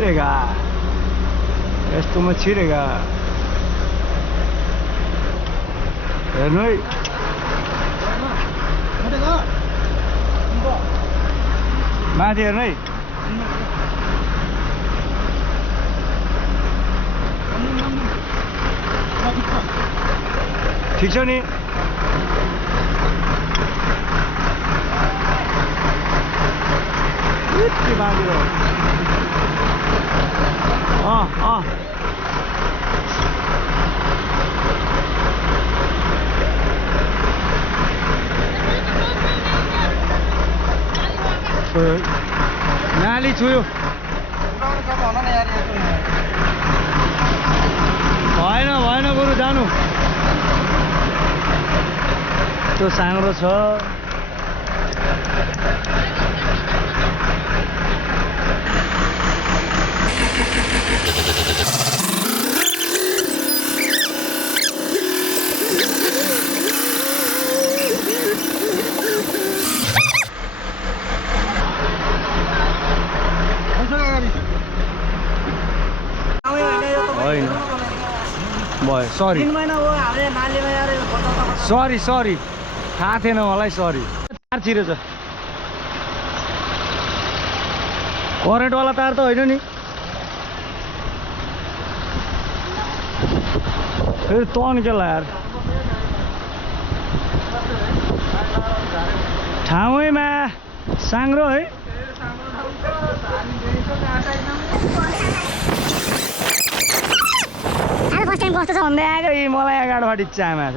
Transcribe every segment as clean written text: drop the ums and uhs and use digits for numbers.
छिरेगा यस्तोमा छिरेगा हेर्नु है माथि हेर्नु है ठिक छ नि यति बाँधिरो नाली छुयो भएन बरु जानु त्यो साङ्रो छ होइन भयो सरी सरी थाहा थिएन मलाई सरी तार छिरेछ करेन्टवाला तार त होइन नि फेरि तन्केला यार ठाउँमा साङ्रो है फर्स्ट टाइम कस्तो छ भन्दै आएको मलाई अगाडिबाट इच्छा आमा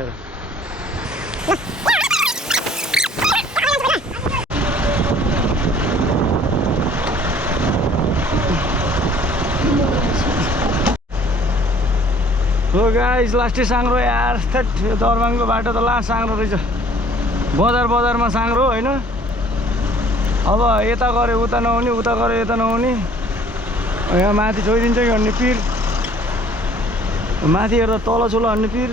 हो गाइस लास्टै साङ्रो यार थेट यो दरबाङको बाटो त लास्ट साङ्रो रहेछ बजारमा साङ्रो होइन अब यता गऱ्यो उता नहुने उता गऱ्यो यता नहुने यहाँ माथि छोइदिन्छ कि भन्ने पिर माथि हेर्दा तल छोलो हान्ने पिर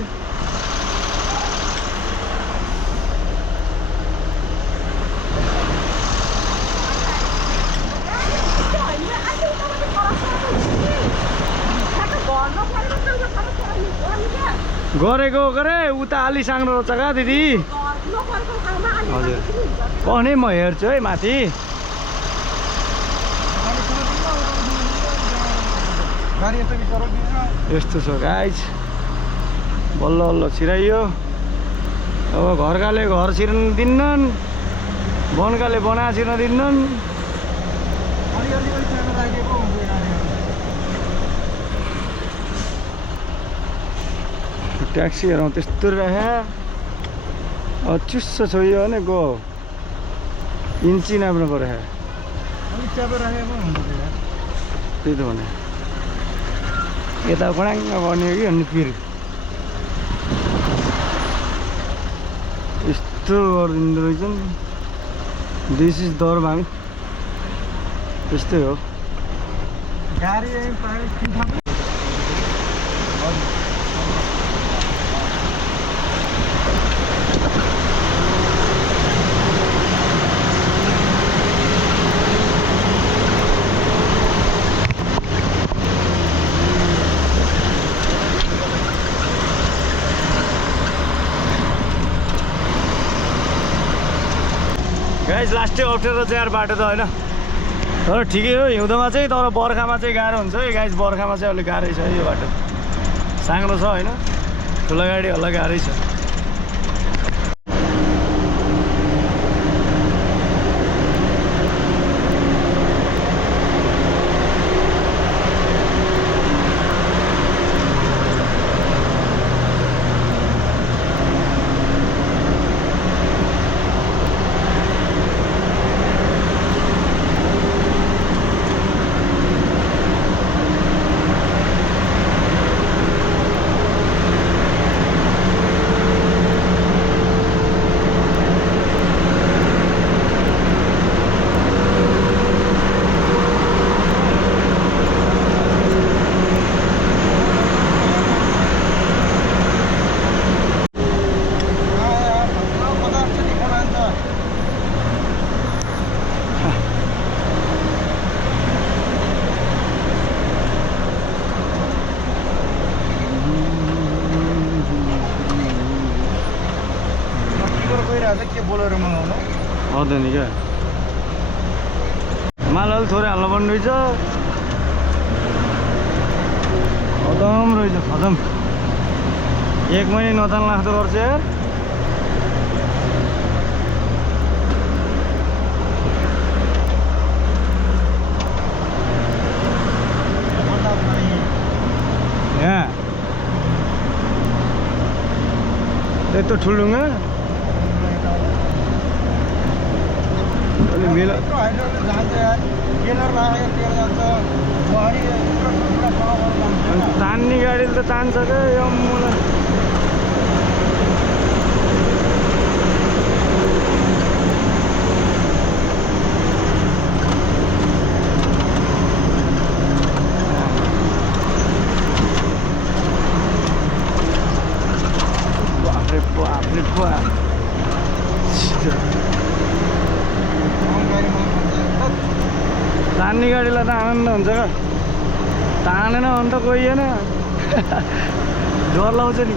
गरेको गरे उता अलि साङ्रो रहेछ क्या दिदी हजुर पनि म हेर्छु है माथि यस्तो छ गाइस बल्ल बल्ल छिराइयो अब घरकाले घर छिर्न दिन्नन् बनकाले बना छिर्न दिन्नन् ट्याक्सीहरू त्यस्तो रह्यो चुस्सो छोइयो भने गो इन्ची नाप्नु पऱ्यो त्यही त भने यता बडाङ्ग बन्यो कि अनि फेरि यस्तो गरिदिँदो रहेछन् दिस इज दरबाङ त्यस्तै हो गाडी गाइस लास्टै अप्ठ्यारो चाहिँ यार बाटो त होइन तर ठिकै हो हिउँदोमा चाहिँ तर बर्खामा चाहिँ गाह्रो हुन्छ है गाइस बर्खामा चाहिँ अलिक गाह्रै छ है यो बाटो साङ्रो छ होइन ठुलो गाडीहरूलाई गाह्रै छ गइरहेछ के बोलेर मगाउनु आउँदैन क्या माल अलि थोरै हाल्नु पर्ने रहेछ खतम रहेछ खतम 1 महिना नतान लाग्दो गर्छ यार यहाँ यत्रो ठुलुङ्गा अलि मिला तान्ने गाडीले त तान्छ क्या यो मलाई तान्ने गाडीलाई त आनन्द हुन्छ क्या तानेन भने त कोही होइन डर लाउँछ नि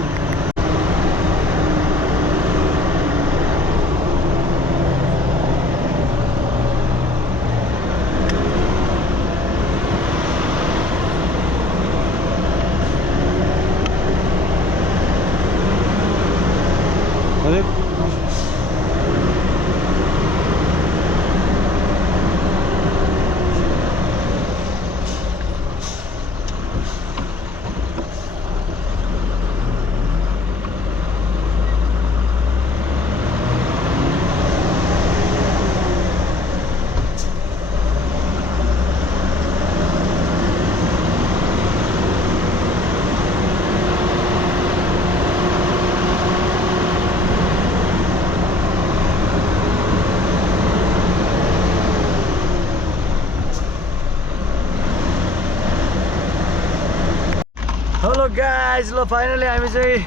हेलो गाइज ल फाइनली हामी चाहिँ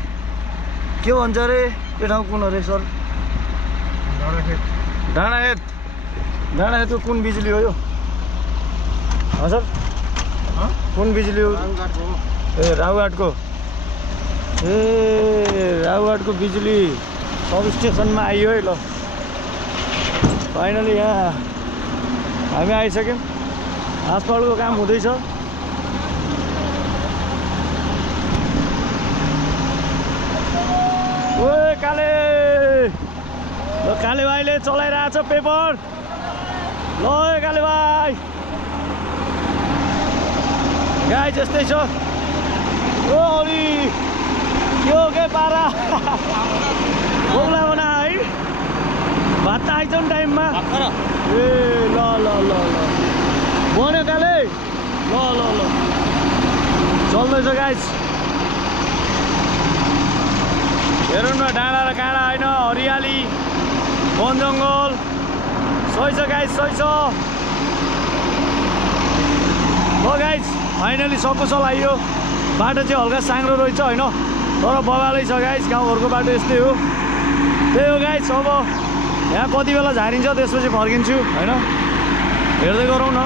के भन्छ अरे यो ठाउँ कुन अरे सर डाँडाखेतको कुन बिजुली हो यो हजुर कुन बिजुली हो ए राउघाटको बिजुली सब स्टेसनमा आइयो है ल फाइनली यहाँ हामी आइसक्यौँ आसपालको काम हुँदैछ ओए काले ल काले भाइले चलाइरहेछ पेपर ल काले भाइ गाई जस्तै छ ओ अलि के हो के पारा बोक्ला बना है भात त आइज नि टाइममा ए ल ल ल ल बन्यो काले ल ल ल चल्दैछ गाइस हेरौँ न डाँडा र काँडा होइन हरियाली वन जङ्गल सही छ गाइस सही छ हो गाइस फाइनली सकुशल आइयो बाटो चाहिँ हल्का साङ्ग्रो रहेछ होइन तर बगालै छ गाइस गाउँघरको बाटो यस्तै हो त्यही हो गाइस अब यहाँ कति बेला झारिन्छ त्यसपछि फर्किन्छु होइन हेर्दै गरौँ न